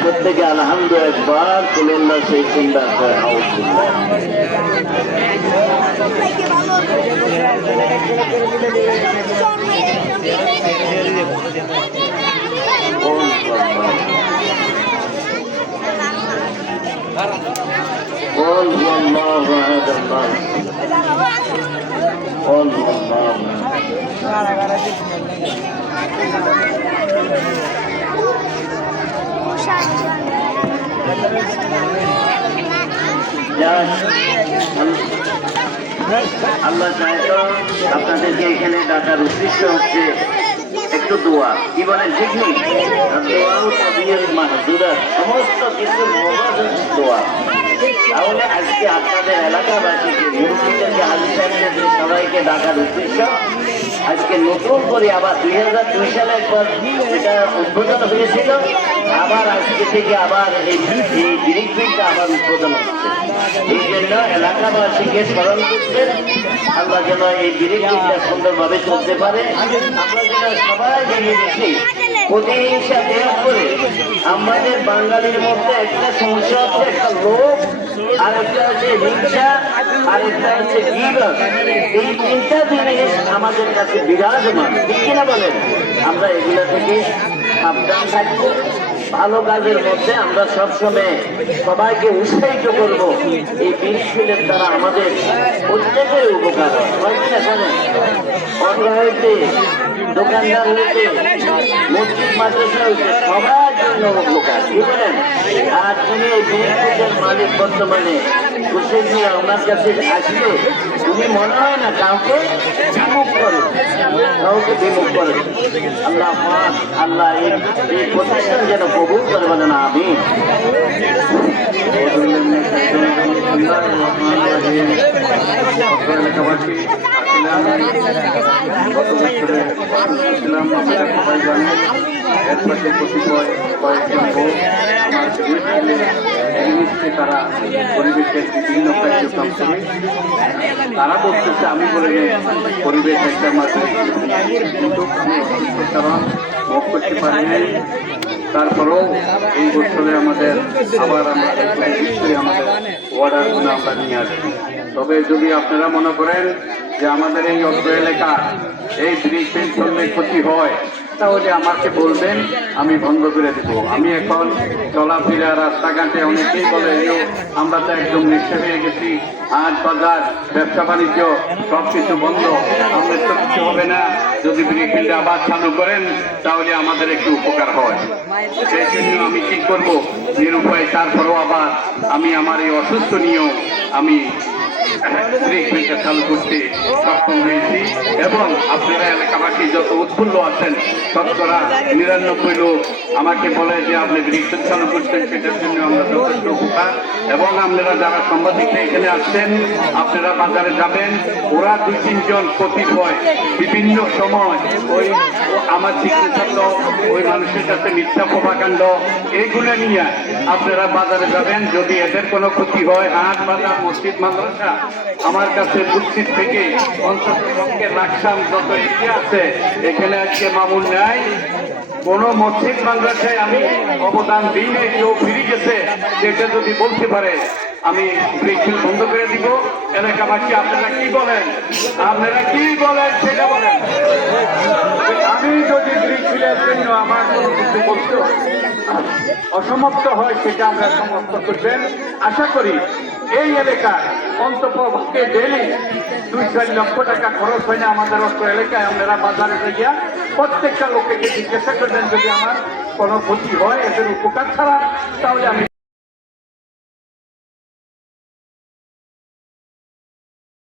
প্রত্যেকে আলহামদুলিল্লাহ একবার কুল্লাহ সেই সুন্দর قل هو الله احد الله قل هو الله আল্লাহ চায় তো আপনাদেরকে এখানে ডাকার উদ্দেশ্য হচ্ছে একটু দোয়া কি বলেন ঠিক নেই সমস্ত কিছু দোয়া তাহলে আজকে আপনাদের এলাকাবাসীকে মুরব্বীদেরকে হাজির সাহেবদের সবাইকে ডাকার উদ্দেশ্য আজকে নতুন করে আবার 2002 সালের পর যেটা উদ্বোধন হয়েছিল আবার আজকে থেকে আবার এই ব্রিকটা আবার উদ্বোধন হচ্ছে এই জন্য এলাকাবাসীকে স্মরণ করছেন আল্লাহ যেন এই ব্রিকটা সুন্দরভাবে চলতে পারে আমরা যেন সবাই মিলে মিশে প্রতিহিংসা ত্যাগ করে আমাদের বাঙালির মধ্যে একটা সমস্যা হচ্ছে একটা লোভ আর একটা হচ্ছে হিংসা আর একটা হচ্ছে গীবত এই তিনটা জিনিস আমাদের কাছে বিরাজমান ঠিক কিনা বলেন আমরা এগুলা থেকে সাবধান থাকবো ভালো কাজের মধ্যে আমরা সবসময় সবাইকে উৎসাহিত করব। এই বৃক্ষের দ্বারা আমাদের প্রত্যেকের উপকার হয় কিনা জানেন? অটো হইতে, দোকানদার হইতে, মসজিদ মাদ্রাসা হইতে সবার জন্য উপকার, কি বলেন? আর তুমি এই বৃক্ষের মালিক বর্তমানে হুসেন মিয়া ওনার কাছে আসলে তুমি মনে হয় না কাউকে বিমুখ করে, কাউকে বিমুখ করে। আল্লাহ আল্লাহ এই প্রতিষ্ঠান যেন কবুল করে বলেন আমি। এলাকাবাসী আসলে আমি গত বছরে ছিলাম, আপনারা সবাই জানেন। এর পাশে কতিপয় কয়েকজন লোক আমার জিনিসকে তারা পরিবেশের বিভিন্ন কার্যক্রম করে তারা বলতেছে আমি বলে পরিবেশ একটা মাঝে কিন্তু আমি অসুস্থ কারণ মুখ করতে পারি নাই। তারপরেও এই বছরে আমাদের আবার আমরা আমাদের অর্ডারগুলো আমরা নিয়ে আসি। তবে যদি আপনারা মনে করেন যে আমাদের এই অত্র এলাকা এই ব্রিজের জন্য ক্ষতি হয় তাহলে আমাকে বলবেন, আমি বন্ধ করে দেব। আমি এখন চলাফেরা রাস্তাঘাটে অনেকেই বলে আমরা তো একদম নিঃস্ব হয়ে গেছি, হাট বাজার ব্যবসা বাণিজ্য সব কিছু বন্ধ, আমাদের তো কিছু হবে না। যদি ব্রিজটা আবার চালু করেন তাহলে আমাদের একটু উপকার হয়। সেই জন্য আমি কি করব নিরুপায়, তারপরেও আবার আমি আমার এই অসুস্থ নিয়েও আমি ব্রিজটা চালু করতে সক্ষম হয়েছি। এবং আপনারা এলাকাবাসী যত উৎফুল্ল আছেন, শতকরা 99 লোক আমাকে বলে যে আপনি ব্রিজ চালু করছেন, সেটার জন্য আমরা যথেষ্ট উপকার। এবং আপনারা যারা সাংবাদিকরা এখানে আসছেন, আপনারা বাজারে যাবেন, ওরা 2-3 জন কতিপয় বিভিন্ন সময় ওই আমার চিকিৎসা ওই মানুষের কাছে মিথ্যা প্রভাকাণ্ড এইগুলো নিয়ে আপনারা বাজারে যাবেন। যদি এদের কোনো ক্ষতি হয়, হাট বাজার মসজিদ মাদ্রাসা আমার কাছে উপস্থিত থেকে অন্তত রাখসাম যত এরিয়া আছে এখানে আজকে মামুন নাই, কোন মসজিদ মাদ্রাসায় আমি অবদান দিই নাই, কেউ ফিরে গেছে সেটা যদি বলতে পারে আমি ব্রিজ বন্ধ করে দিব। এলাকাবাসী আপনারা কি বলেন? আপনারা কি বলেন সেটা বলেন। আমি যদি ব্রিজের জন্য আমার কোনো কিছু বলতে অসমাপ্ত হয় সেটা আমরা সমাপ্ত করবেন। আশা করি এই এলাকা অন্তপক্ষে ডেলি 2-4 লক্ষ টাকা খরচ হয় না আমাদের অত্র এলাকায়। আপনারা বাজারে গিয়া প্রত্যেকটা লোককে জিজ্ঞাসা করবেন যদি আমার কোনো ক্ষতি হয় এদের উপকার ছাড়া, তাহলে আমি